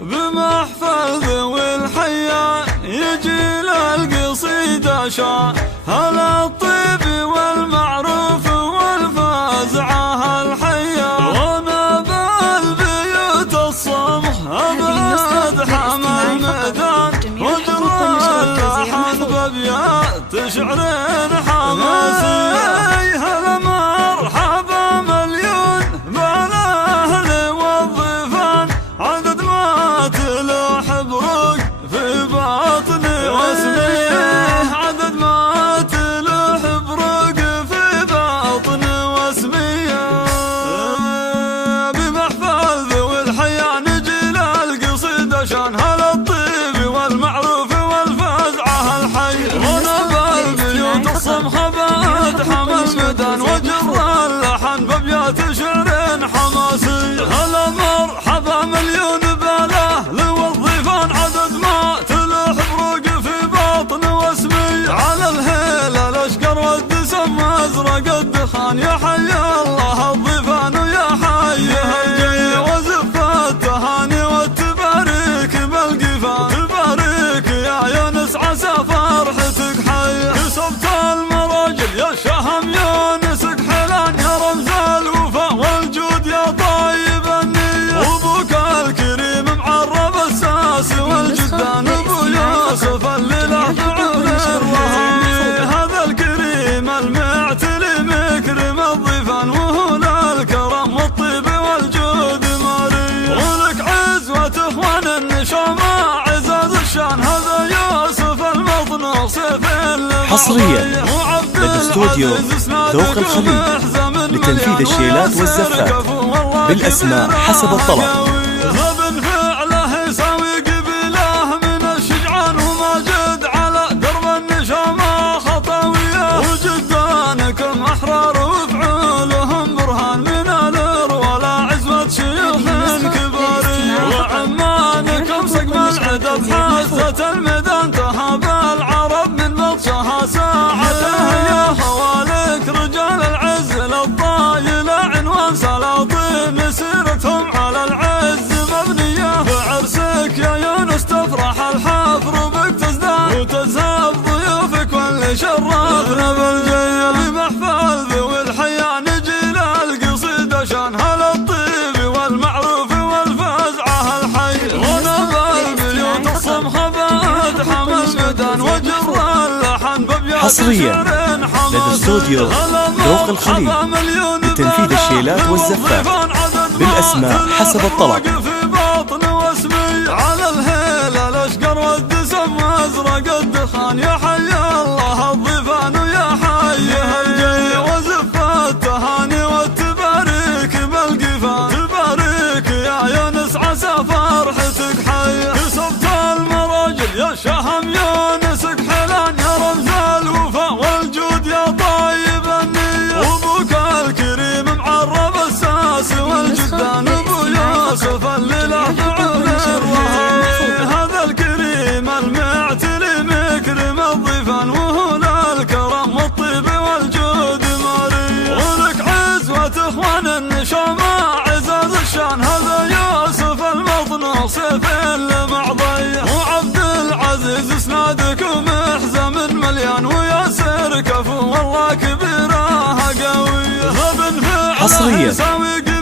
بمحفل ذوي الحيان يجي للقصيدة شان، هلا الطيب والمعروف والفازعة الحية، وانا بالبيوت الصمح ابعد حمى الميدان، وجرى اللحن بابيات شعر حماسي. هلا مرحبا مليون بالاهل والضيفان، عدد ما تلوح بروق في باطني واسمي، عدد ما تلوح بروق في باطني واسمي. بمحفل ذوي الحيان نجي للقصيدة شان، هلا الطيب والمعروف والفزعة الحي، وانا بالبيوت الصمحة بعد حمى الميدان، وجر اللحن بابيات شعر حماسي. هلا مرحبا مليون بالاهل والضيفان، عدد ما تلوح بروق في باطن واسمي، على الهيل الاشقر والدسم ازرق الدخان، يا حي الله الضيفان ويا حي الجي، وزف التهاني والتباريك بالقفان، تباريك يا يونس عسى فرحتك حي، كسبت المراجل يا شهم يونسك حلان، يا رمز الوفا والجود يا طيب النية، وابوك الكريم معرب الساس والجدان، ابو يوسف اللي له بعمر الرهي، هذا الكريم المعتلي مكرم الضيفان، وهو للكرم والطيب والجود ماري، ولك عزوة اخوان النشامة عزاز الشان، هذا يوسف المطنوع سيف حصريا لدى استوديو ذوق الخليج لتنفيذ الشيلات والزفات بالأسماء حسب الطلب. غبن فعله يساوي قبيله من الشجعان، وماجد على درب النشامة خطاوية، وجدانكم أحرار وفعولهم برهان، من الرولا عزوة شيوخ كباري، وعمانكم سقم العدد حاسة الميدان، تهاب العرب من بطشها ساعته، يا خوالك رجال العز للطايل عنوان، سلاطين سيرتهم على العز مبنية، بعرسك يا يونس تفرح الحفر بك تزدان، وتزهب ضيوفك واللي شرفنا بالجية. بمحفل ذوي الحيان نجي للقصيدة شان، هلا الطيب والمعروف والفزعة الحي، وانا بالبيوت الصمحة بعد حمى الميدان، وجر اللحن بابيات حصريا لدى استوديو ذوق الخليج لتنفيذ الشيلات والزفات بالأسماء حسب الطلب. في باطن واسمي، على الهيل الاشقر والدسم ازرق الدخان، يا حي الله الضيفان ويا حي الجي، وزف التهاني والتباريك بالقفان، تباريك يا يونس عسى فرحتك حي، كسبت المراجل يا شهم يونسك حلان، يا رمز الوفا والجود يا طيب النية، وابوك الكريم معرب الساس والجدان، ابو يوسف اللي له بعمر الرهي، هذا الكريم المعتلي مكرم الضيفان، وهو للكرم والطيب والجود ماري، ولك عزوة اخوان النشامة عزاز الشان، هذا يوسف المطنوع سيف المعضية، وعبد العزيز اسنادكم محزم مليان، وياسر كفو والله كبيرة قوية. حصريا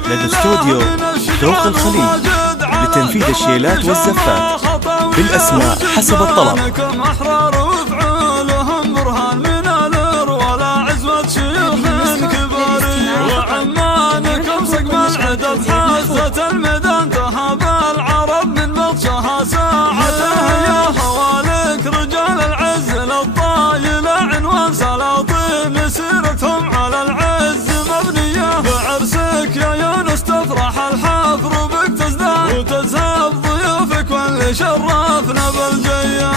لدى استوديو ذوق الخليج لتنفيذ الشيلات والزفات بالأسماء حسب الطلب. أحرار وفعولهم برهان، من الرولا عزوة شيوخ كباري، وعمانكم سقم العدد حاسة الميدان، تهاب العرب من بطشها ساعته، يا خوالك رجال العز للطايل عنوان، سلاطين سيرتهم على العز مبنية، بعرسك يا يونس تفرح الحفر بك تزدان، وتزهب ضيوفك واللي شرفنا بالجية.